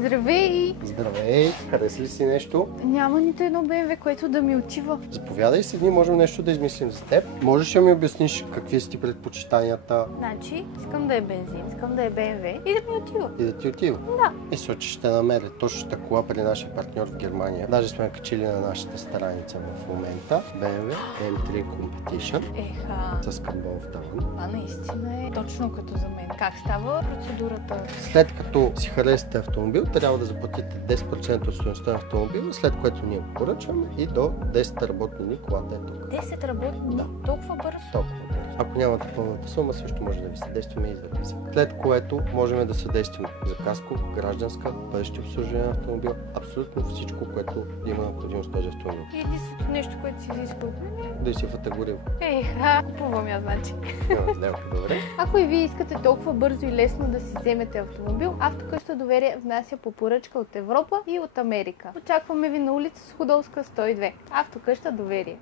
Здравей! Здравей! Хареса ли си нещо? Няма нито едно БМВ, което да ми отива. Заповядай, седни, можем нещо да измислим за теб. Можеш ли ми обясниш какви са ти предпочитанията? Значи, искам да е бензин, искам да е БМВ и да ми отива. И да ти отива? Да. И сочи ще намеря точната кола при нашия партньор в Германия. Даже сме я качили на нашата страница в момента. BMW M3 Competition Еха. с камбон в таван. Това наистина е точно като за мен. Как става процедурата? След като си харесате автомобил, трябва да заплатите 10% от стойността на автомобила, след което ние го поръчваме и до 10 работни дни колата е тук. 10 работни? Да. Толкова бързо? Толкова. Ако нямате пълната сума, също може да ви съдействаме и за виза. След което можем да съдействаме за каско, гражданска, бъдеще обслужване на автомобил, абсолютно всичко, което има необходимост този автомобил. И единственото нещо, което си изисква от мен Да си фотографирал. Еха, купувам я, значи. Няма сделка, добре. Ако и вие искате толкова бързо и лесно да си вземете автомобил, Автокъща Доверие внася по поръчка от Европа и от Америка. Очакваме ви на улица Сходолска 102. Автокъща Доверие.